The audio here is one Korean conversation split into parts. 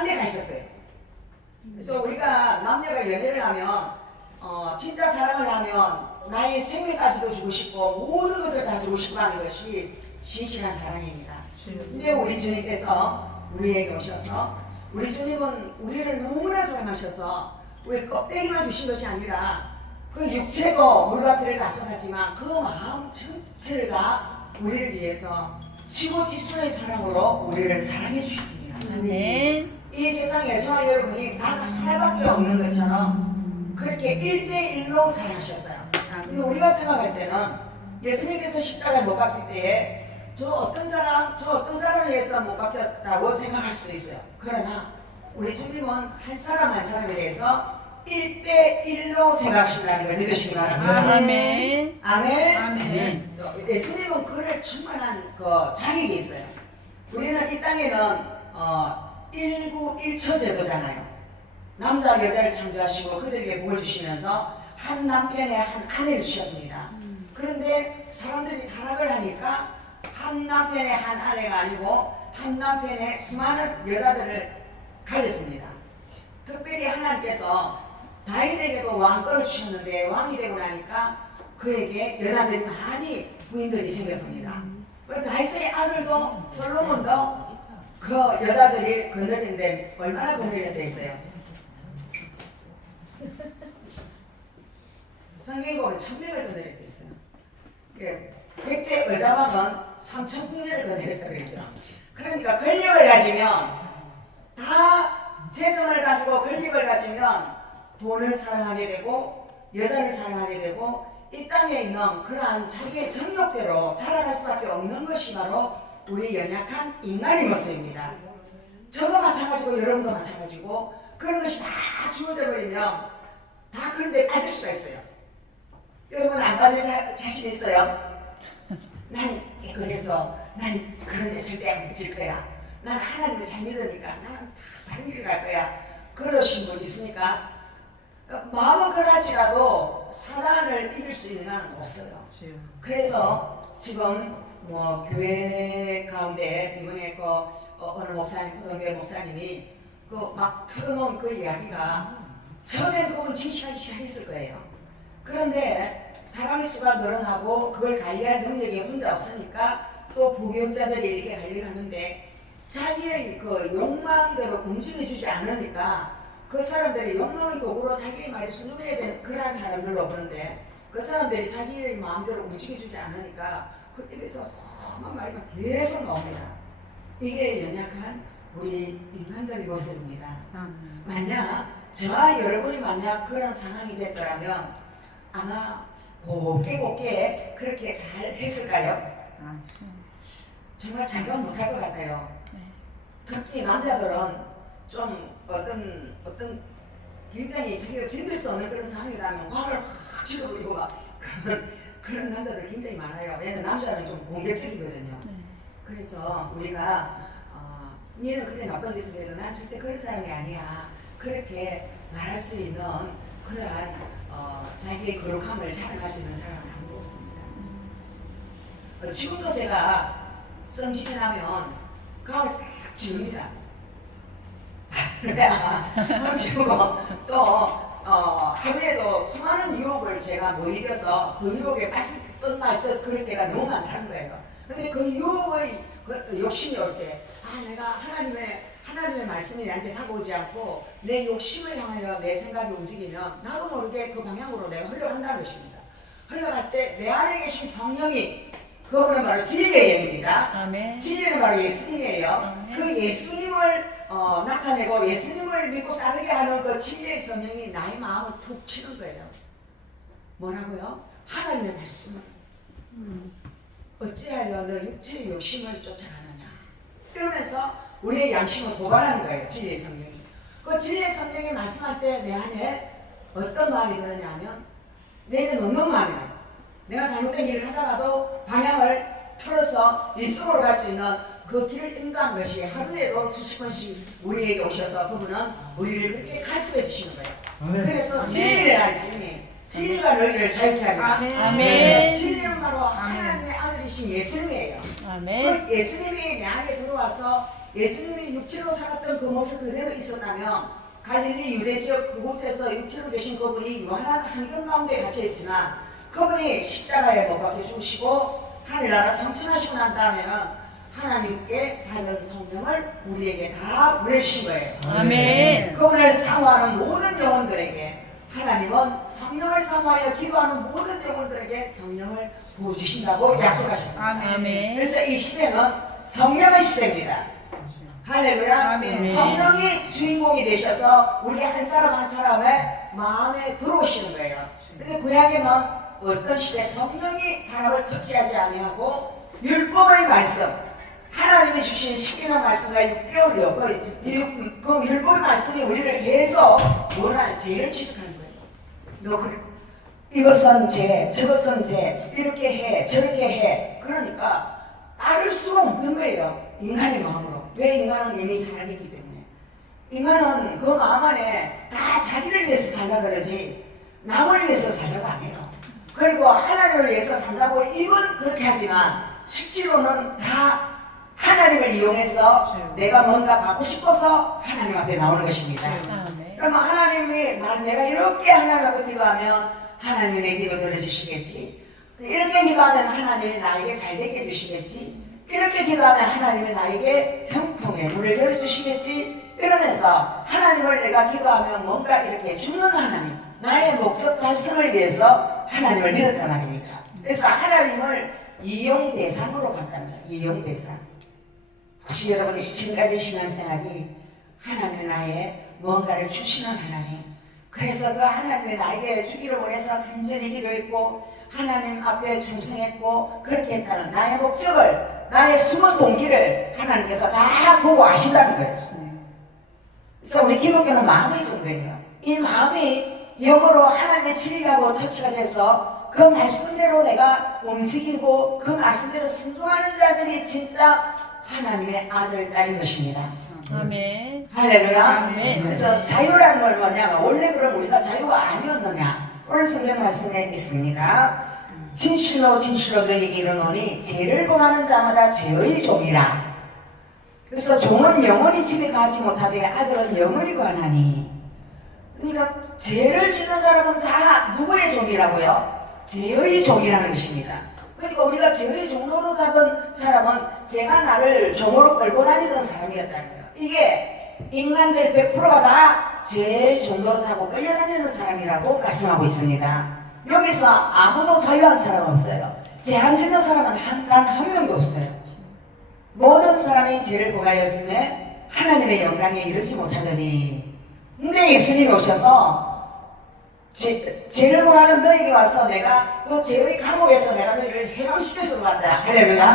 딴 데가 있었어요. 그래서 우리가 남녀가 연애를 하면 진짜 사랑을 하면 나의 생명까지도 주고 싶고 모든 것을 다 주고 싶어 하는 것이 진실한 사랑입니다. 근데 우리 주님께서 우리에게 오셔서 우리 주님은 우리를 너무나 사랑하셔서 우리 껍데기만 주신 것이 아니라 그 육체고 물과 피를 다 쏟았지만 그 마음 전체를 다 우리를 위해서 지고지순의 사랑으로 우리를 사랑해 주셨습니다. 아멘. 이 세상에 저와 여러분이 단 하나밖에 없는 것처럼 그렇게 1대1로 사랑하셨어요. 근데 우리가 생각할 때는 예수님께서 십자가에 못 박힐 때에 저 어떤 사람을 위해서 못 박혔다고 생각할 수도 있어요. 그러나 우리 주님은 한 사람 한 사람에 대해서 1대1로 생각하신다는 걸 믿으시기 바랍니다. 아멘. 아멘. 아멘. 예수님은 그럴 충만한 그 자격이 있어요. 우리는 이 땅에는 1구 1처 제도잖아요. 남자 여자를 창조하시고 그들에게 복을 주시면서 한 남편에 한 아내를 주셨습니다. 그런데 사람들이 타락을 하니까 한 남편에 한 아내가 아니고 한 남편에 수많은 여자들을 가졌습니다. 특별히 하나님께서 다윗에게도 왕권을 주셨는데 왕이 되고 나니까 그에게 여자들이 많이 부인들이 생겼습니다. 다윗의 아들도 솔로몬도 그 여자들이 건드리는데 얼마나 건드렸다 했어요. 성경에 보면 1000명을 건드렸다 했어요. 백제 의자왕은 3000군대를 건드렸다 그랬죠. 그러니까 권력을 가지면 다 재정을 가지고 권력을 가지면 돈을 사랑하게 되고 여자를 사랑하게 되고 이 땅에 있는 그러한 자기의 정욕대로 살아갈 수밖에 없는 것이 바로 우리 연약한 인간의 모습입니다. 저도 마찬가지고 여러분도 마찬가지고 그런 것이 다 주어져 버리면 다 그런데 빠질 수가 있어요. 여러분 안 빠질 자신 있어요? 난 그래서 난 그런 데 절대 안 미칠 거야. 난 하나님을 잘 믿으니까 나는 다 다른 길을 갈 거야. 그러신 분 있습니까? 마음은 그럴지라도 사단을 이길 수 있는 한은 없어요. 그래서 지금 뭐 교회 가운데 이번에 그 어느 목사님, 고등교회 목사님이 그 막 털어놓은 그 이야기가 처음엔 그건 진실하기 시작했을 거예요. 그런데 사람의 수가 늘어나고 그걸 관리할 능력이 혼자 없으니까 또 부교육자들이 이렇게 관리를 하는데 자기의 그 욕망대로 움직여주지 않으니까 그 사람들이 욕망의 도구로 자기의 말에 순종해야 되는 그러한 사람들로 보는데 그 사람들이 자기의 마음대로 움직여주지 않으니까 그 입에서 험한 말이 계속 나옵니다. 이게 연약한 우리 인간들의 모습입니다. 만약 저와 여러분이 만약 그런 상황이 됐더라면 아마 곱게 그렇게 잘 했을까요? 정말 자격 못할 것 같아요. 특히 남자들은 좀 어떤 굉장히 자기가 견딜 수 없는 그런 상황이라면 화를 확 치러버리고 막 그런 남자들 굉장히 많아요. 왜냐면 남자는 좀 공격적이거든요. 그래서 우리가 니는 그래 나쁜 짓을 해도 난 절대 그런 사람이 아니야. 그렇게 말할 수 있는 그러한 자기의 거룩함을 자랑할 수 있는 사람은 아무도 없습니다. 지금도 제가 성질이 나면 가을 팍 지웁니다. 지우고 또 하루에도 수많은 유혹을 제가 못 이겨서 그 유혹에 빠질 듯 말 듯 그럴 때가 너무 많다는 거예요. 근데 그 유혹의 그 욕심이 올 때 내가 하나님의 말씀이 나한테 다가오지 않고 내 욕심을 향하여 내 생각이 움직이면 나도 모르게 그 방향으로 내가 흘러간다는 것입니다. 흘러갈 때 내 안에 계신 성령이 그거는 바로 진리의 영입니다. 진리는 바로 예수님이에요. 그 예수님을 나타내고 예수님을 믿고 따르게 하는 그 진리의 성령이 나의 마음을 툭 치는 거예요. 뭐라고요? 하나님의 말씀을 어찌하여 너 육체의 욕심을 쫓아가느냐 이러면서 우리의 양심을 고발하는 거예요. 진리의 성령이. 그 진리의 성령이 말씀할 때 내 안에 어떤 마음이 드느냐 하면 내게 넣는 마음이에요. 내가 잘못된 일을 하다가도 방향을 틀어서 이쪽으로 갈 수 있는 그 길을 인도한 것이 하루에도 수십 번씩 우리에게 오셔서 그분은 우리를 그렇게 가르쳐 주시는 거예요. 그래서 진리를 알지. 진리가 너희를 자유케 하리라. 진리는 바로 하나님의 아들이신 예수님이에요. 그 예수님이 내 안에 들어와서 예수님이 육체로 살았던 그 모습 그대로 있었다면 갈릴리 유대 지역 그곳에서 육체로 계신 그분이 유한한 환경 가운데 갇혀 있지만 그분이 십자가에 못 박혀 죽으시고 하늘나라 성천하시고 난 다음에는 하나님께 받은 성령을 우리에게 다 보내주신 거예요. 아멘. 그분을 사모하는 모든 영혼들에게 하나님은 성령을 사모하여 기도하는 모든 영혼들에게 성령을 부어주신다고 약속하셨습니다. 아멘. 그래서 이 시대는 성령의 시대입니다. 할렐루야. 아멘. 성령이 주인공이 되셔서 우리 한 사람 한 사람의 마음에 들어오시는 거예요. 근데 구약에는 어떤 시대 성령이 사람을 터치하지 아니하고 율법의 말씀, 하나님이 주신 십계명 말씀과 6개월이요. 그 율법의 말씀이 우리를 계속 원하는 죄를 지적하는 거예요. 너 이것은 죄, 저것은 죄, 이렇게 해, 저렇게 해. 그러니까 따를 수가 없는 거예요. 인간의 마음으로. 왜 인간은 이미 하나님이기 때문에. 인간은 그 마음 안에 다 자기를 위해서 살라 그러지 남을 위해서 살려고 안 해요. 그리고 하나님을 위해서 산다고 입은 그렇게 하지만 실제로는 다 하나님을 이용해서 내가 뭔가 받고 싶어서 하나님 앞에 나오는 것입니다. 아멘. 그러면 하나님이 내가 이렇게 하나님 앞에 기도하면 하나님이 내 기도 들어주시겠지. 이렇게 기도하면 하나님이 나에게 잘되게 해주시겠지. 이렇게 기도하면 하나님이 나에게 형통의 문을 열어주시겠지. 이러면서 하나님을 내가 기도하면 뭔가 이렇게 주는 하나님, 나의 목적 달성을 위해서 하나님을 믿었단 말입니다. 그래서 하나님을 이용 대상으로 봤다는 거예요. 이용 대상. 혹시 여러분이 지금까지 신앙생활이 하나님이 나의 뭔가를 주시는 하나님, 그래서 그 하나님이 나에게 주기를 원해서 간절히 기도했고 하나님 앞에 충성했고 그렇게 했다는 나의 목적을, 나의 숨은 동기를 하나님께서 다 보고 아신다는 거예요. 그래서 우리 기독교는 마음의 정도예요. 이 마음이 영으로 하나님의 진리하고 터치가 돼서 그 말씀대로 내가 움직이고 그 말씀대로 순종하는 자들이 진짜 하나님의 아들, 딸인 것입니다. 아멘. 할렐루야. 아멘. 그래서 자유라는 걸 뭐냐면 원래 그럼 우리가 자유가 아니었느냐. 오늘 성경 말씀에 있습니다. 진실로 진실로 너희에게 이르노니 죄를 범하는 자마다 죄의 종이라. 그래서 종은 영원히 집에 가지 못하되 아들은 영원히 관하니. 그러니까 죄를 짓는 사람은 다 누구의 종이라고요? 죄의 종이라는 것입니다. 그러니까 우리가 죄의 종로로 가던 사람은 죄가 나를 종으로 끌고 다니던 사람이었다는 거예요. 이게 인간들 100%가 다 죄의 종로로 타고 끌려다니는 사람이라고 말씀하고 있습니다. 여기서 아무도 자유한 사람 없어요. 죄 안 짓는 사람은 단 한 명도 없어요. 모든 사람이 죄를 범하였음에 하나님의 영광에 이르지 못하더니, 근데 예수님이 오셔서 죄를 범하는 너에게 와서 내가 그 죄의 감옥에서 내가 너희를 해방시켜주러 왔다. 할렐루야.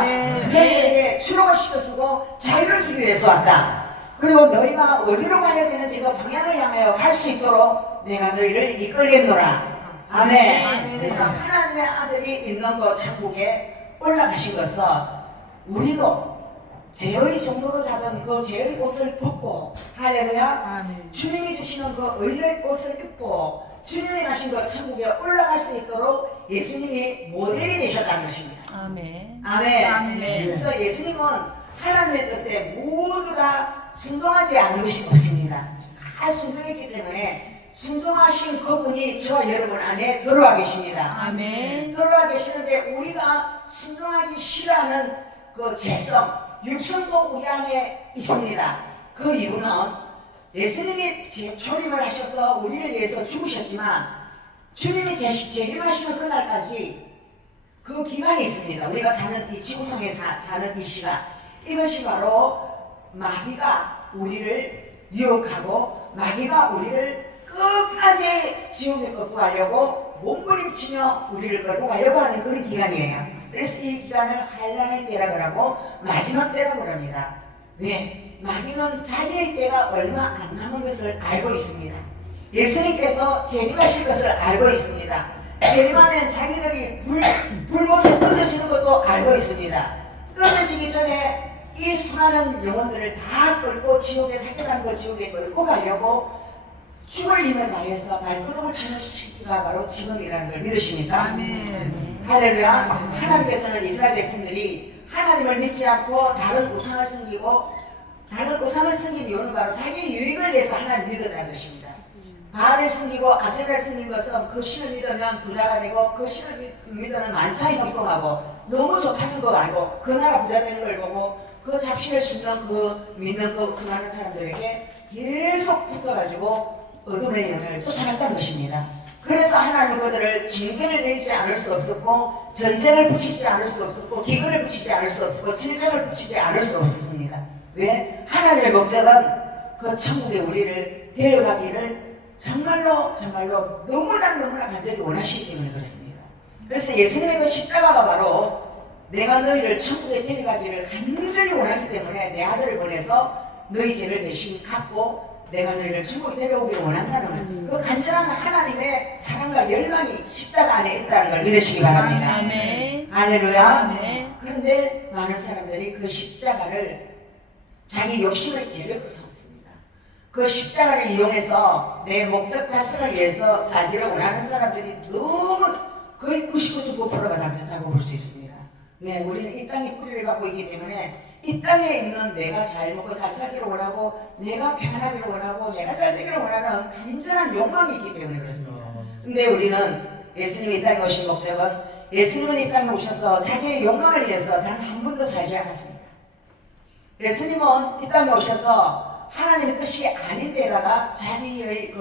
너희에게 출路시켜주고 자유를 주기 위해서 왔다. 그리고 너희가 어디로 가야 되는지 그 방향을 향하여 갈 수 있도록 내가 너희를 이끌겠노라. 아멘. 그래서 하나님의 아들이 있는 것 천국에 올라가신 것은 우리도 죄의 정도로 닫은 그 죄의 옷을 벗고, 할렐루야. 아멘. 주님이 주시는 그 의의 옷을 입고 주님이 가신 그 천국에 올라갈 수 있도록 예수님이 모델이 되셨다는 것입니다. 아멘. 아멘. 아멘. 그래서 예수님은 하나님의 뜻에 모두 다 순종하지 않는 것이 없습니다. 다 순종했기 때문에 순종하신 그분이 저와 여러분 안에 들어와 계십니다. 아멘. 들어와 계시는데 우리가 순종하기 싫어하는 그 죄성, 육성도 우리 안에 있습니다. 그 이유는 예수님이 초림을 하셔서 우리를 위해서 죽으셨지만 주님이 재림하시는 그날까지 그 기간이 있습니다. 우리가 사는 이 지구상에 사는 이 시간, 이것이 바로 마귀가 우리를 유혹하고 마귀가 우리를 끝까지 지옥에 끌고 가려고 몸부림치며 우리를 끌고 가려고 하는 그런 기간이에요. 그래서 이 기간을 환난의 때라고 하고 마지막 때라고 합니다. 왜? 마귀는 자기의 때가 얼마 안 남은 것을 알고 있습니다. 예수님께서 재림하실 것을 알고 있습니다. 재림하면 자기들이 불못에 던져지는 것도 알고 있습니다. 던져지기 전에 이 수많은 영혼들을 다 끌고 지옥에 사격한 그 지옥에 끌고 가려고 죽을 힘을 다해서 발버둥을 치는 시기가 바로 지금이라는 걸 믿으십니까? 아멘. 할렐루야. 하나님께서는 이스라엘 백성들이 하나님을 믿지 않고 다른 우상을 섬기고 다른 우상을 섬긴 이유는 바로 자기 유익을 위해서 하나님 믿었다는 것입니다. 바알을 섬기고 아세라를 섬긴 것은 그 신을 믿으면 부자가 되고 그 신을 믿으면 만사히 형통하고 너무 좋다는 거 알고 그 나라 부자 되는 걸 보고 그 잡신을 신는 그 믿는 그 순하는 사람들에게 계속 붙어가지고 어둠의 영향을 쫓아갔다는 것입니다. 그래서 하나님 그들을 징계를 내리지 않을 수 없었고 전쟁을 붙이지 않을 수 없었고 기근을 붙이지 않을 수 없었고 질병을 붙이지 않을 수 없었습니다. 왜? 하나님의 목적은 그 천국에 우리를 데려가기를 정말로 너무나 간절히 원하시기 때문에 그렇습니다. 그래서 예수님의 그 십자가가 바로 내가 너희를 천국에 데려가기를 간절히 원하기 때문에 내 아들을 보내서 너희 죄를 대신 갚고 내가 너희를 천국에 데려오기를 원한다는 그 간절한 하나님의 사랑과 열망이 십자가 안에 있다는 걸 믿으시기 바랍니다. 아멘. 할렐루야. 아멘. 그런데 많은 사람들이 그 십자가를 자기 욕심의 재력으로 삼습니다. 그 십자가를 이용해서 내 목적 달성을 위해서 살기를 원하는 사람들이 너무 거의 99.9%가 남겼다고 볼 수 있습니다. 네, 우리는 이 땅에 뿌리를 받고 있기 때문에 이 땅에 있는 내가 잘 먹고 잘 살기를 원하고 내가 평안하기를 원하고 내가 잘 되기를 원하는 간절한 욕망이 있기 때문에 그렇습니다. 근데 우리는 예수님이 이 땅에 오신 목적은 예수님은 이 땅에 오셔서 자기의 욕망을 위해서 단 한 번도 살지 않았습니다. 예수님은 이 땅에 오셔서 하나님의 뜻이 아닌 데다가 자기의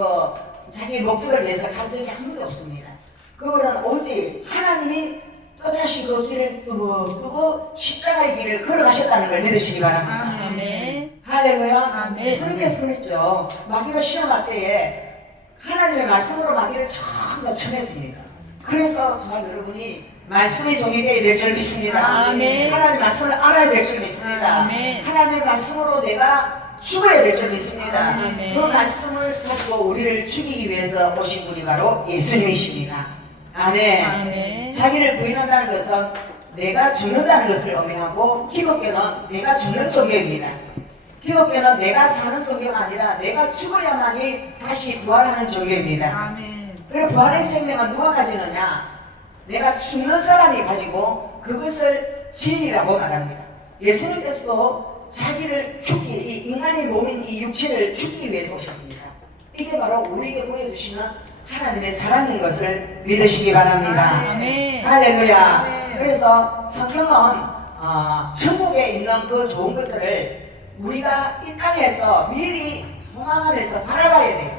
목적을 위해서 간 적이 한 번도 없습니다. 그분은 오직 하나님이 또다시 그 길을 끄고 십자가의 길을 걸어가셨다는 걸 믿으시기 바랍니다. 아멘. 할렐루야. 아멘. 예수님께서 그랬죠. 마귀가 시험할 때에 하나님의 말씀으로 마귀를 전부 쳐냈습니다. 그래서 정말 여러분이 말씀의 종이 되어야 될 줄 믿습니다. 아멘. 하나님의 말씀을 알아야 될 줄 믿습니다. 아멘. 하나님의 말씀으로 내가 죽어야 될 줄 믿습니다. 아멘. 그 말씀을 갖고 우리를 죽이기 위해서 오신 분이 바로 예수님이십니다. 아멘. 아멘. 자기를 부인한다는 것은 내가 죽는다는 것을 의미하고 기독교는 내가 죽는 종교입니다. 기독교는 내가 사는 종교가 아니라 내가 죽어야만이 다시 부활하는 종교입니다. 아멘. 그리고 부활의 생명은 누가 가지느냐? 내가 죽는 사람이 가지고 그것을 진리라고 말합니다. 예수님께서도 자기를 죽기, 이 인간의 몸인 이 육체를 죽기 위해서 오셨습니다. 이게 바로 우리에게 보여주시는 하나님의 사랑인 것을 믿으시기 바랍니다. 아멘. 할렐루야. 아멘. 그래서 성경은 천국에 있는 그 좋은 것들을 우리가 이 땅에서 미리 소망하면서 바라봐야 돼요.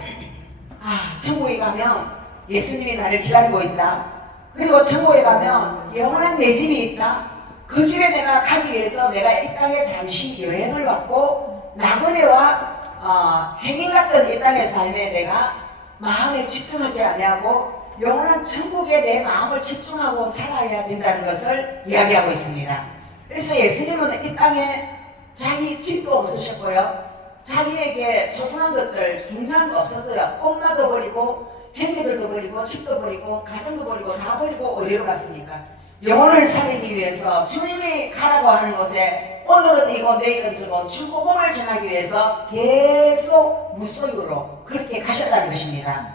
천국에 가면 예수님이 나를 기다리고 있다. 그리고 천국에 가면 영원한 내 집이 있다. 그 집에 내가 가기 위해서 내가 이 땅에 잠시 여행을 왔고 나그네와 행인 같은 이 땅의 삶에 내가 마음에 집중하지 아니하고 영원한 천국에 내 마음을 집중하고 살아야 된다는 것을 이야기하고 있습니다. 그래서 예수님은 이 땅에 자기 집도 없으셨고요. 자기에게 소중한 것들, 중요한 거 없었어요. 엄마도 버리고 형제들도 버리고 집도 버리고 가정도 버리고 다 버리고 어디로 갔습니까? 영혼을 살리기 위해서 주님이 가라고 하는 곳에 오늘은 이거 내일은 저거 축복을 전하기 위해서 계속 무소유로 그렇게 가셨다는 것입니다.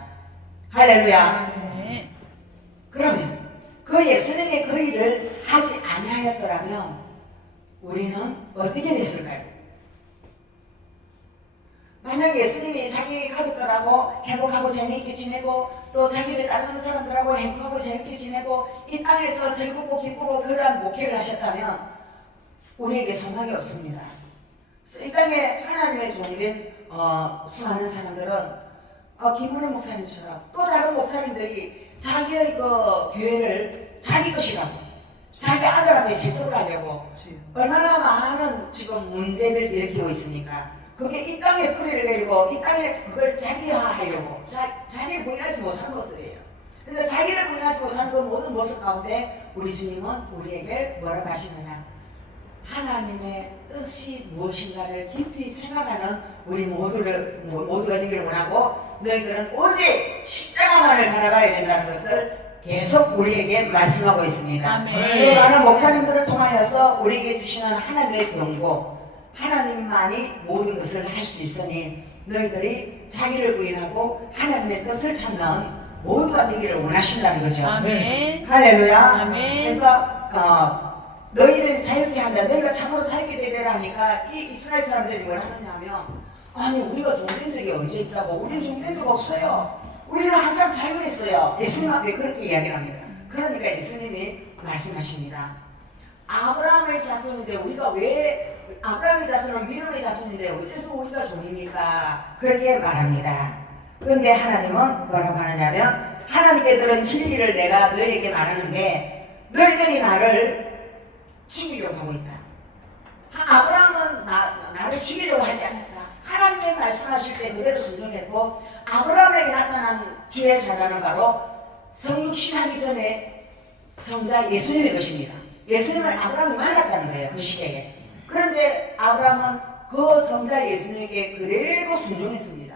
할렐루야. 아멘. 그러면 그 예수님의 그 일을 하지 아니하였더라면 우리는 어떻게 됐을까요? 만약 예수님이 자기 가족들하고 행복하고 재미있게 지내고 또 자기를 따르는 사람들하고 행복하고 재미있게 지내고 이 땅에서 즐겁고 기쁘고 그러한 목회를 하셨다면 우리에게 소망이 없습니다. 그래서 이 땅에 하나님의 종된 수많은 사람들은 김은호 목사님처럼 또 다른 목사님들이 자기의 그 교회를 자기 것이라고 자기 아들한테 세습을 하려고 얼마나 많은 지금 문제를 일으키고 있습니까? 그게 이 땅에 뿌리를 내리고 이 땅에 그걸 자기화하려고 자기를 부인하지 못하는 모습이에요. 그래서 자기를 부인하지 못하는 그 모든 모습 가운데 우리 주님은 우리에게 뭐라고 하시느냐? 하나님의 뜻이 무엇인가를 깊이 생각하는 우리 모두가 되기를 원하고 너희들은 오직 십자가만을 바라봐야 된다는 것을 계속 우리에게 말씀하고 있습니다. 아멘. 많은 목사님들을 통하여서 우리에게 주시는 하나님의 경고, 하나님만이 모든 것을 할 수 있으니 너희들이 자기를 부인하고 하나님의 뜻을 찾는 모두가 되기를 원하신다는 거죠. 아멘. 할렐루야. 아멘. 그래서 너희를 자유케 한다. 너희가 참으로 자유케 되리라 하니까 이 이스라엘 사람들이 뭘 하느냐 하면 아니 우리가 종된 적이 언제 있다고. 우리는 종된 적 없어요. 우리는 항상 자유했어요. 예수님 앞에 그렇게 이야기를 합니다. 그러니까 예수님이 말씀하십니다. 아브라함의 자손인데 우리가 왜 아브라함의 자손은 믿음의 자손인데 어째서 우리가 종입니까? 그렇게 말합니다. 그런데 하나님은 뭐라고 하느냐면 하나님께 들은 진리를 내가 너희에게 말하는데 너희들이 나를 죽이려고 하고 있다. 아브라함은 나를 죽이려고 하지 않았다. 하나님의 말씀하실 때 그대로 순종했고 아브라함에게 나타난 주의 사자는 바로 성육신하기 전에 성자 예수님의 것입니다. 예수님을 아브라함이 만났다는 거예요. 그 시대에. 그런데 아브라함은 그 성자 예수님에게 그대로 순종했습니다.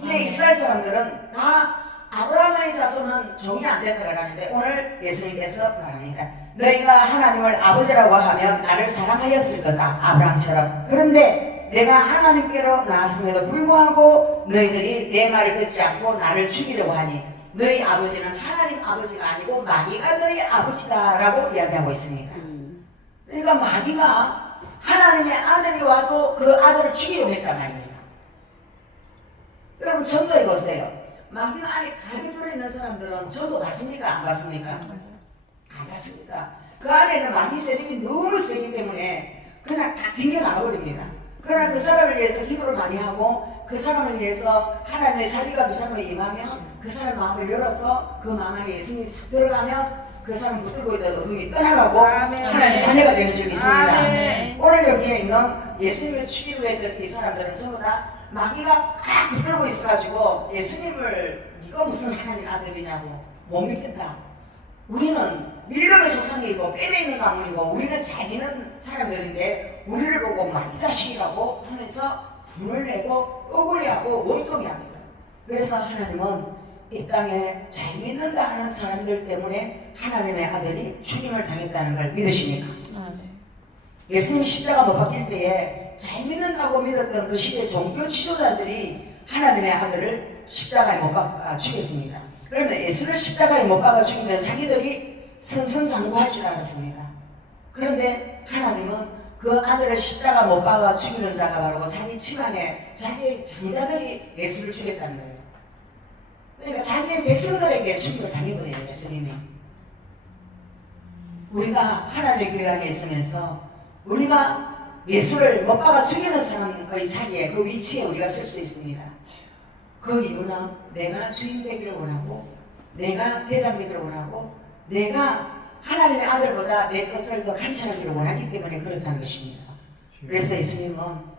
근데 이스라엘 사람들은 다 아브라함의 자손은 종이 안 된다고 하는데 오늘 예수님께서 말합니다. 너희가 하나님을 아버지라고 하면 나를 사랑하였을 거다. 아브라함처럼. 그런데 내가 하나님께로 나왔음에도 불구하고 너희들이 내 말을 듣지 않고 나를 죽이려고 하니 너희 아버지는 하나님 아버지가 아니고 마귀가 너희 아버지다라고 이야기하고 있습니다. 그러니까 마귀가 하나님의 아들이 와도 그 아들을 죽이려고 했단 말입니다. 여러분 전도해 보세요. 마귀가 안에 가득 들어있는 사람들은 전도 받습니까? 안 받습니까? 안 받습니다. 그 안에는 마귀 세력이 너무 세기 때문에 그냥 다 튕겨 나가버립니다. 그러나 그 사람을 위해서 기도를 많이 하고 그 사람을 위해서 하나님의 자비가 그 사람을 임하면 그 사람 마음을 열어서 그 마음 안에 예수님이 싹 들어가면 그 사람 붙들고 있던 어둠이 떠나가고 하나님의 자녀가 되는 줄 믿습니다. 아멘. 오늘 여기에 있는 예수님을 죽이려 했던 이 사람들은 전부 다 마귀가 딱 붙들고 있어가지고 예수님을 네가 무슨 하나님 아들이냐고 못 믿겠다. 우리는 밀림의 조상이고 뼈에 있는 가문이고 우리는 잘 믿는 사람들인데 우리를 보고 마귀 자식이라고 하면서 분을 내고 억울해하고 원통이 합니다. 그래서 하나님은 이 땅에 잘 믿는다 하는 사람들 때문에 하나님의 아들이 죽임을 당했다는 걸 믿으십니까? 예수님이 십자가 못 박힐 때에 잘 믿는다고 믿었던 그 시대 종교 지도자들이 하나님의 아들을 십자가에 못 박아 죽였습니다. 그러면 예수를 십자가에 못 박아 죽이면 자기들이 승승장구할 줄 알았습니다. 그런데 하나님은 그 아들을 십자가 못 박아 죽이는 자가 바로 자기 집안에 자기의 장자들이 예수를 죽였다는 거예요. 그러니까 자기의 백성들에게 죽임을 당해버려요. 예수님이. 우리가 하나님의 교회 안에 있으면서 우리가 예수를 못 박아 죽이는 사람의 자리에 그 위치에 우리가 쓸 수 있습니다. 그 이유는 내가 주인 되기를 원하고 내가 대장 되기를 원하고 내가 하나님의 아들보다 내 것을 더 간절하기를 원하기 때문에 그렇다는 것입니다. 그래서 예수님은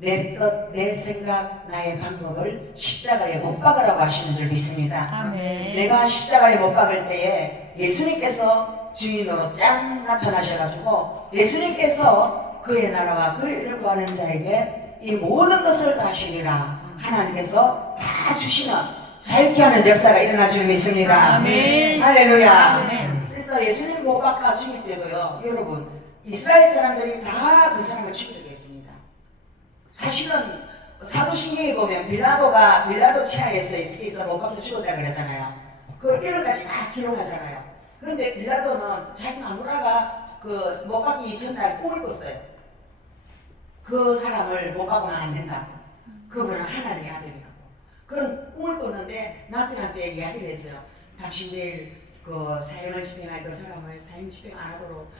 내 뜻, 내 생각, 나의 방법을 십자가에 못 박으라고 하시는 줄 믿습니다. 아멘. 내가 십자가에 못 박을 때에 예수님께서 주인으로 짠 나타나셔가지고 예수님께서 그의 나라와 그의 일을 구하는 자에게 이 모든 것을 다 주시리라 하나님께서 다 주시는 자유케 하는 역사가 일어날 줄 믿습니다. 아멘. 할렐루야. 아멘. 그래서 예수님 못 박아 죽일 때도요, 여러분 이스라엘 사람들이 다 그 사람을 죽이려고 했습니다. 사실은 사도신경에 보면 빌라도 치하에서 예수께서 못 박혀 죽었다 그러잖아요. 그 이름까지 다 기록하잖아요. 그런데 빌라도는 자기 마누라가 그 못 박기 전날 꿈을 꿨어요. 그 사람을 못 박으면 안 된다고. 그분은 하나님의 아들이라고. 그런 꿈을 꿨는데 남편한테 이야기를 했어요. 당신 내일 그 사형을 집행할 그 사람을 사형 집행 안 하도록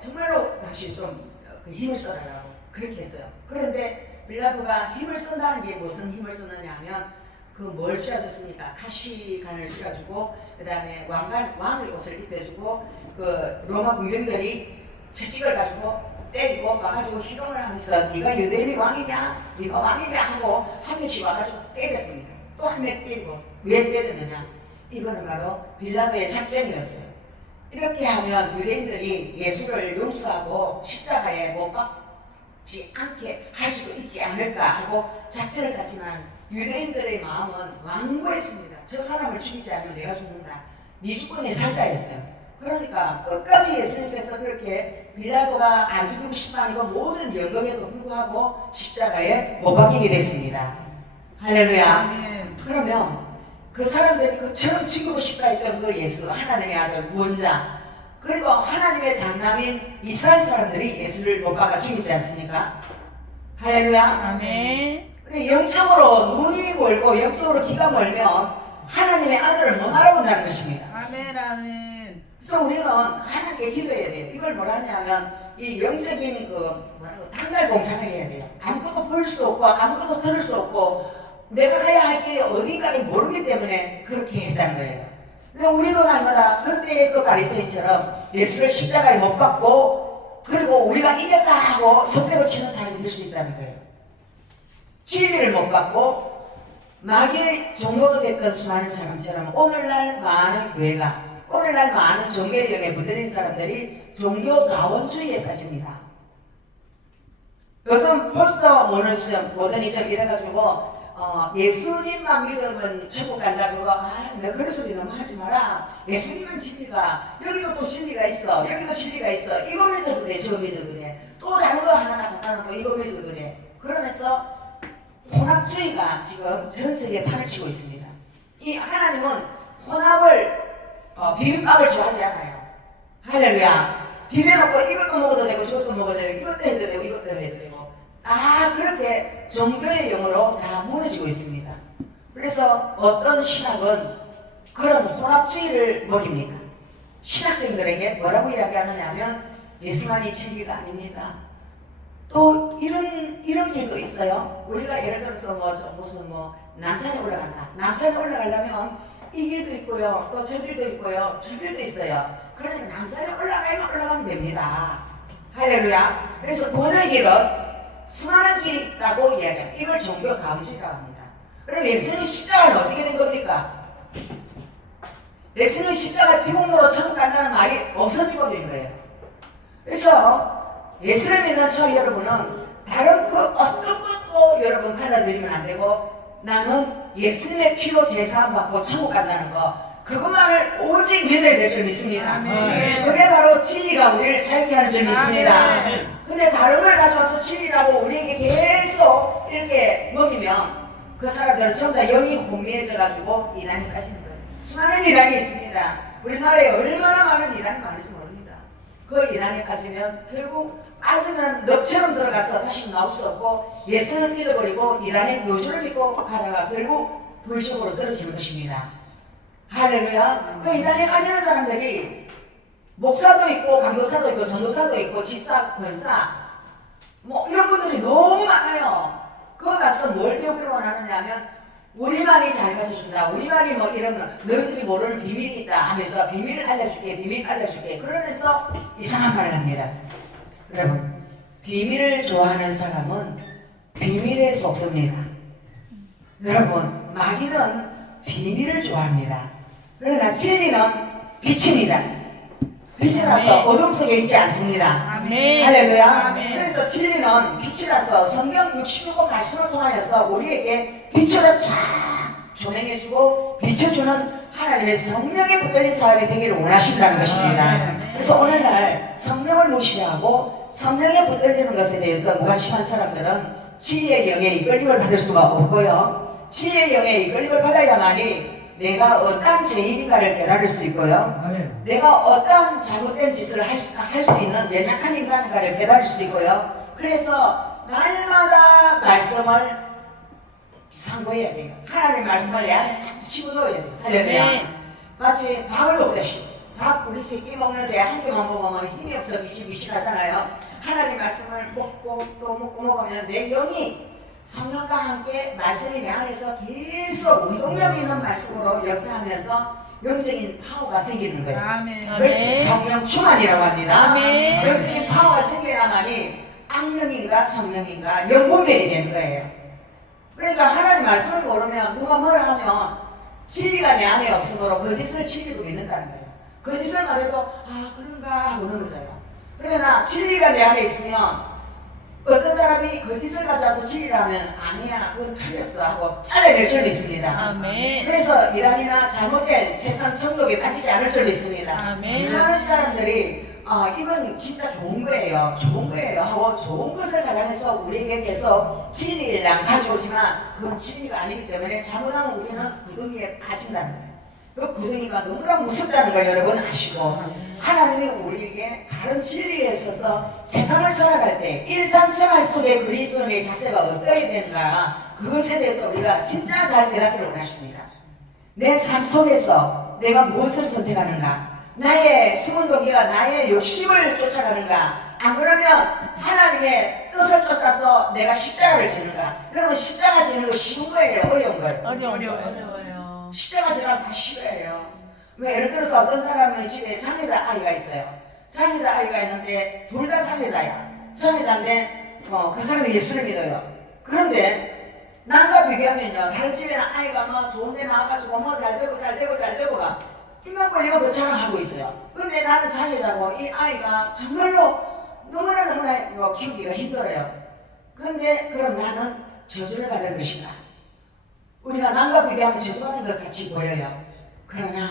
정말로 당신 좀 그 힘을 써라라고 그렇게 했어요. 그런데 빌라도가 힘을 쓴다는 게 무슨 힘을 썼느냐 하면 그 뭘 쥐어줬습니까? 가시관을 쥐어주고 그 다음에 왕의 옷을 입혀주고 그 로마 군병들이 채찍을 가지고 때리고 와가지고 희롱을 하면서 네가 유대인이 왕이냐? 네가 왕이냐? 하고 한 명씩 와가지고 때렸습니다. 또 한 명 때리고 왜 때렸느냐? 이거는 바로 빌라도의 작전이었어요. 이렇게 하면 유대인들이 예수를 용서하고 십자가에 못 박지 않게 할 수도 있지 않을까 하고 작전을 짜지만 유대인들의 마음은 완고했습니다. 저 사람을 죽이지 않으면 내가 죽는다. 네 죽고 내 살자 했어요. 그러니까 끝까지 예수님께서 그렇게 빌라도가 안 죽이고 싶어 하니까 모든 연극에도 불구하고 십자가에 못 박히게 됐습니다. 할렐루야. 그러면 그 사람들이 그처럼 죽이고 싶다 했던 그 예수, 하나님의 아들, 구원자, 그리고 하나님의 장남인 이스라엘 사람들이 예수를 못 박아 죽이지 않습니까? 할렐루야. 아멘. 우리 영적으로 눈이 멀고 영적으로 귀가 멀면 하나님의 아들을 못 알아본다는 것입니다. 아멘. 아멘. 그래서 우리는 하나님께 기도해야 돼요. 이걸 뭐라냐면 이 영적인 단달봉사를 해야 돼요. 아무것도 볼 수 없고 아무것도 들을 수 없고 내가 해야 할 게 어딘가를 모르기 때문에 그렇게 했다는 거예요. 근데 우리도 날마다 그때의 그 바리새인처럼 예수를 십자가에 못 박고 그리고 우리가 이겼다 하고 손뼉을 치는 사람이 될 수 있다는 거예요. 진리를 못 받고 마귀의 종로로 됐던 수많은 사람처럼 오늘날 많은 교회가 오늘날 많은 종교력에 물들인 사람들이 종교다원주의에 빠집니다. 요즘 포스터 모더니즘 이래가지고 예수님만 믿으면 천국 간다 그거 내가 그런 소리 너무 하지 마라. 예수님은 진리가 여기도 또 진리가 있어. 여기도 진리가 있어. 이거 믿어도 돼. 저거 믿어도 돼. 또 다른 거 하나 갖다 놓고 이거 믿어도 돼. 그러면서 혼합주의가 지금 전 세계에 판을 치고 있습니다. 이 하나님은 혼합을 비빔밥을 좋아하지 않아요. 할렐루야. 비벼놓고 이것도 먹어도 되고 저것도 먹어도 되고 이것도 해도 되고 이것도 해도 되고 그렇게 종교의 용어로 다 무너지고 있습니다. 그래서 어떤 신학은 그런 혼합주의를 먹입니다. 신학생들에게 뭐라고 이야기하느냐 하면 예수만이 진리가 아닙니다. 또 이런 길도 있어요. 우리가 예를 들어서 무슨 남산에 올라간다. 남산에 올라가려면 이 길도 있고요. 또 저 길도 있고요. 저 길도 있어요. 그러니까 남산에 올라가면 됩니다. 할렐루야. 그래서 본의 길은 수많은 길이 있다고 이야기합니다. 이걸 종교 다원주의라고 합니다. 그럼 예수님 십자가는 어떻게 된 겁니까? 예수님 십자가 피공로로 천국 간다는 말이 없어져 버린 거예요. 그래서 예수를 믿는 저희 여러분은 다른 그 어떤 것도 여러분 받아들이면 안 되고 나는 예수님의 피로 제사함 받고 천국 간다는 거 그것만을 오직 믿어야 될 줄 믿습니다. 아멘. 그게 바로 진리가 우리를 살게 하는 줄 믿습니다. 아멘. 근데 다른 걸 가져와서 진리라고 우리에게 계속 이렇게 먹이면 그 사람들은 전부 다 영이 혼미해져 가지고 이단이 빠지는 거예요. 수많은 이단이 있습니다. 우리나라에 얼마나 많은 이단이 많은지 모릅니다. 그 이단에 빠지면 결국 빠지면 늪처럼 들어가서 다시 나올 수 없고 예수는 잃어버리고 이단의 교주를 믿고 가다가 결국 불적으로 떨어지는 것입니다. 할렐루야. 그 이단에 빠지는 사람들이 목사도 있고 강도사도 있고 전도사도 있고 집사, 권사 이런 분들이 너무 많아요. 그거 가서 뭘 배우기로 원하느냐 하면 우리만이 잘 가르쳐준다. 우리만이 이러면 너희들이 모르는 비밀이 있다 하면서 비밀을 알려줄게 그러면서 이상한 말을 합니다. 여러분 비밀을 좋아하는 사람은 비밀에 속습니다. 여러분 마귀는 비밀을 좋아합니다. 그러나 진리는 빛입니다. 빛이라서 어둠 속에 있지 않습니다. 아멘. 할렐루야. 아멘. 그래서 진리는 빛이라서 성경 66권 말씀을 통하여서 우리에게 빛으로 쫙 조명해주고 비춰주는 하나님의 성령에 붙들린 사람이 되기를 원하신다는 것입니다. 그래서 오늘날 성령을 무시하고 성령에 붙들리는 것에 대해서 무관심한 사람들은 지혜의 영에 이끌림을 받을 수가 없고요. 지혜의 영에 이끌림을 받아야만이 내가 어떠한 죄인인가를 깨달을 수 있고요. 아멘. 내가 어떠한 잘못된 짓을 할 수 있는 연약한 인간인가를 깨달을 수 있고요. 그래서 날마다 말씀을 상고해야 돼요. 하나님 말씀을 내 안에 자꾸 집어넣어야 돼요. 할렐루야. 아멘. 마치 밥을 먹듯이 밥 우리 세끼 먹는데 한 개만 먹으면 힘이 없어 미치하잖아요. 하나님 말씀을 먹고 또 먹으면 내 영이 성령과 함께 말씀이 내 안에서 계속 운동력 있는 말씀으로 역사하면서 영적인 파워가 생기는 거예요. 아멘. 그렇지 성령 충만이라고 합니다. 아멘. 영적인 파워가 생겨야만이 악령인가 성령인가 영분별이 되는 거예요. 그러니까 하나님 말씀을 모르면 누가 뭐라 하면 진리가 내 안에 없으므로 거짓을 진리로 믿는다는 거예요. 거짓을 말해도 그런가 하고 넘어져요. 그러나 진리가 내 안에 있으면 어떤 사람이 거짓을 가져와서 진리라면 아니야 그건 틀렸어 하고 잘라낼 줄 믿습니다. 아멘. 그래서 이단이나 잘못된 세상 정독에 빠지지 않을 줄 믿습니다. 아멘. 수많은 사람들이 이건 진짜 좋은 거예요 하고 좋은 것을 가져내서 우리에게 계속 진리를 가져오지만 그건 진리가 아니기 때문에 잘못하면 우리는 구덩이에 빠진다는 거예요. 그 구덩이가 너무나 무섭다는 걸 여러분 아시고 하나님이 우리에게 바른 진리에 있어서 세상을 살아갈 때 일상생활 속에 그리스도인의 자세가 어떠해야 되는가 그것에 대해서 우리가 진짜 잘 대답을 원하십니다. 내 삶 속에서 내가 무엇을 선택하는가 나의 숨은 동기가 나의 욕심을 쫓아가는가 안 그러면 하나님의 뜻을 쫓아서 내가 십자가를 지는가 그러면 십자가 지는 거 쉬운 거예요 어려운 거예요? 어려워요. 십자가 지나면 다 싫어해요. 왜 예를 들어서 어떤 사람은 집에 장애자 아이가 있어요. 장애자 아이가 있는데 둘 다 장애자야. 장애자인데 그 사람이 예수를 믿어요. 그런데 남과 비교하면요 다른 집에는 아이가 뭐 좋은 데 나와가지고 뭐 잘되고가 입만 벌리고 더 자랑하고 있어요. 근데 나는 장애자고 이 아이가 정말로 너무나 이거 키우기가 힘들어요. 그런데 그럼 나는 저주를 받을 것인가? 우리가 남과 비교하면 저주받는 것 같이 보여요. 그러나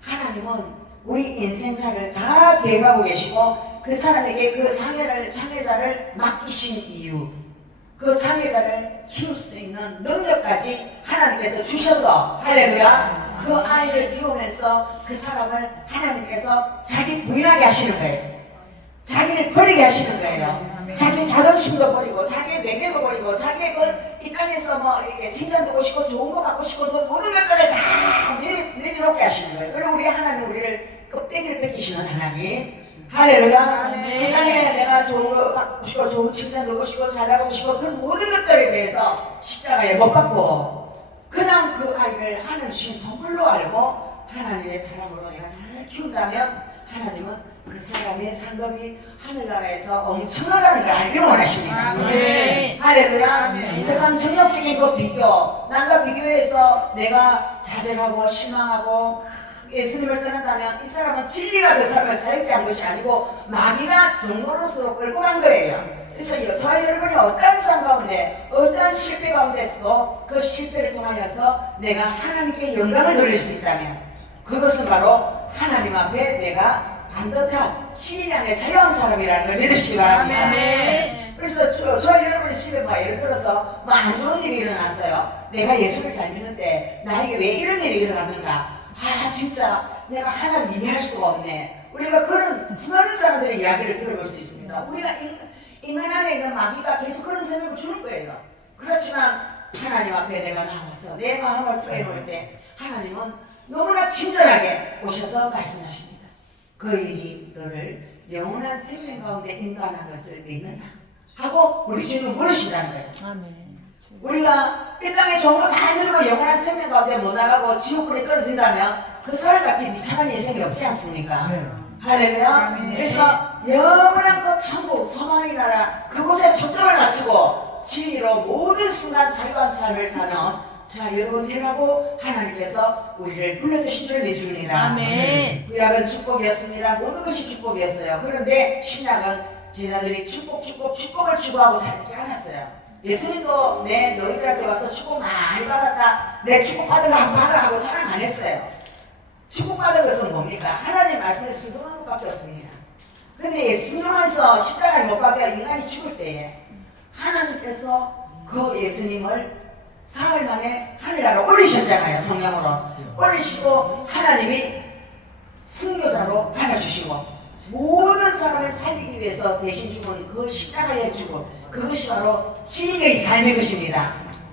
하나님은 우리 인생사를 다 계획하고 계시고 그 사람에게 그 장애자를 맡기신 이유 그 장애자를 키울 수 있는 능력까지 하나님께서 주셔서 할렐루야 그 아이를 키우면서 그 사람을 하나님께서 자기 부인하게 하시는 거예요. 자기를 버리게 하시는 거예요. 자기 자존심도 버리고 자기의 명예도 버리고 자기의 이 땅에서 뭐 이렇게 칭찬도 받고 싶고 좋은 거 받고 싶고 모든 것들을 다 내려놓게 하시는 거예요. 그리고 우리 하나님 우리를 껍데기를 뺏기시는 하나님 할렐루야 이 땅에 내가 좋은 거 받고 싶고 좋은 칭찬도 받고 싶고 잘나가고 싶고 그 모든 것들에 대해서 십자가에 못 박고 그냥 그 아이를 하나님 주신 선물로 알고 하나님의 사랑으로 내가 잘 키운다면 하나님은 그 사람의 상급이 하늘나라에서 엄청나다는 걸 알기 원하십니다. 아멘. 할렐루야. 아멘. 세상 정력적인 그 비교, 남과 비교해서 내가 좌절하고 실망하고 예수님을 떠난다면 이 사람은 진리가 그 사람을 자유케 한 것이 아니고 마귀가 종로로서 끌고 간 거예요. 그래서 저희 여러분이 어떤 삶 가운데 어떤 실패 가운데서도 그 실패를 통하여서 내가 하나님께 영광을 돌릴 수 있다면 그것은 바로 하나님 앞에 내가 반듯한 신이 안에 자유한 사람이라는 걸 믿으시기 바랍니다. 아멘. 그래서 저희 여러분의 집에 막 예를 들어서 안 좋은 일이 일어났어요. 내가 예수를 잘 믿는데 나에게 왜 이런 일이 일어났는가? 아 진짜 내가 하나님 이해할 수가 없네. 우리가 그런 수많은 사람들의 이야기를 들어볼 수 있습니다. 우리가 인간 안에 있는 마귀가 계속 그런 생각을 주는 거예요. 그렇지만 하나님 앞에 내가 나와서 내 마음을 토해놓을 때 하나님은 너무나 친절하게 오셔서 말씀하십니다. 그 일이 너를 영원한 생명 가운데 인도하는 것을 믿느냐 하고 우리 주님은 물으신다는 거예요. 아멘. 우리가 이 땅에 좋은 거 다 들고 영원한 생명 가운데 못 나가고 지옥불에 떨어진다면 그 사람같이 비참한 인생이 없지 않습니까? 할렐루야. 아멘. 그래서 영원한 그 천국 소망의 나라 그곳에 초점을 맞추고 진리로 모든 순간 자유한 삶을 사는 자 여러분 되라고 하나님께서 우리를 불러주신 줄 믿습니다. 아멘. 구약은 축복이었습니다. 모든 것이 축복이었어요. 그런데 신약은 제자들이 축복을 추구하고 살지 않았어요. 예수님도 내 너희들한테 와서 축복 많이 받았다. 내 축복받은 거 한번 받아 하고 자랑 안 했어요. 축복받은 것은 뭡니까? 하나님 말씀에 순종하는 것밖에 없습니다. 근데 순종해서 십자가에 못 박혀 인간이 죽을 때에 하나님께서 그 예수님을 사흘 만에 하늘나라 올리셨잖아요. 성령으로 올리시고 하나님이 순교자로 받아주시고 모든 사람을 살리기 위해서 대신 죽은 그 십자가의 죽음 그것이 바로 진리의 삶의 것입니다.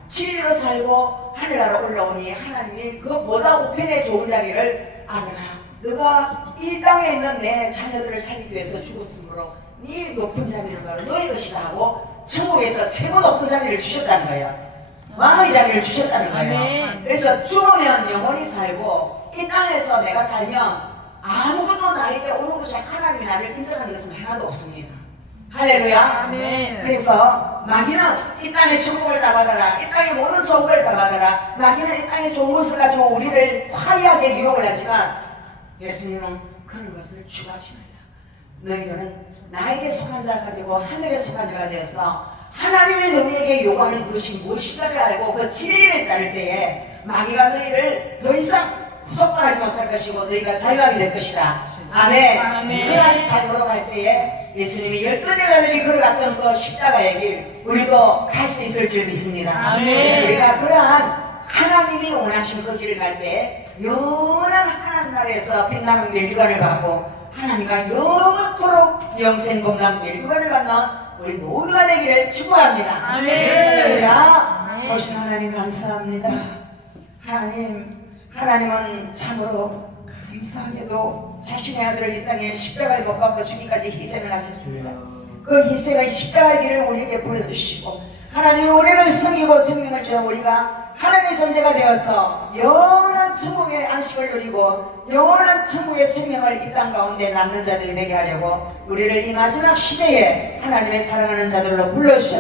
진리로 살고 하늘나라 올라오니 하나님이 그 보다 우편의 좋은 자리를 아들아 너가 이 땅에 있는 내 자녀들을 살리기 위해서 죽었으므로 네 높은 자리는 바로 너의 것이다 하고 천국에서 최고 높은 자리를 주셨다는 거예요. 왕의 자리를 주셨다는 거예요. 아멘. 그래서 죽으면 영원히 살고 이 땅에서 내가 살면 아무것도 나에게 오는 것이 하나님이 나를 인정하는 것은 하나도 없습니다. 할렐루야. 아멘. 그래서 마귀는 이 땅의 천국을 다 받아라. 이 땅의 모든 좋은 걸 다 받아라. 마귀는 이 땅의 좋은 것을 가지고 우리를 화려하게 유혹을 하지만 예수님은 그런 것을 추구하지 말라. 너희들은 나에게 속한 자가 되고 하늘에 속한 자가 되어서 하나님이 너희에게 요구하는 것이 무엇인가를 알고 그 진리를 따를 때에 마귀가 너희를 더 이상 구속하지 못할 것이고 너희가 자유하게 될 것이다. 아멘. 아멘. 그러한 삶으로 갈 때에 예수님이 12제자들이 걸어갔던 그 십자가의 길 우리도 갈 수 있을 줄 믿습니다. 아멘. 우리가 그러한 하나님이 원하신 그 길을 갈 때 영원한 하나님 나라에서 빛나는 멸류관을 받고 하나님과 영원토록 영생 건강 멸류관을 받는 우리 모두가 되기를 축복합니다. 아멘. 할렐루야. 보신 하나님 감사합니다. 하나님은 참으로 감사하게도 자신의 아들을 이 땅에 십자가에 못 박고 주기까지 희생을 하셨습니다. 그 희생의 십자가의 길을 우리에게 보여주시고 하나님이 우리를 섬기고 생명을 주어 우리가 하나님의 존재가 되어서 영원한 천국의 안식을 누리고 영원한 천국의 생명을 이 땅 가운데 남는 자들이 되게 하려고 우리를 이 마지막 시대에 하나님의 사랑하는 자들로 불러주셨습니다.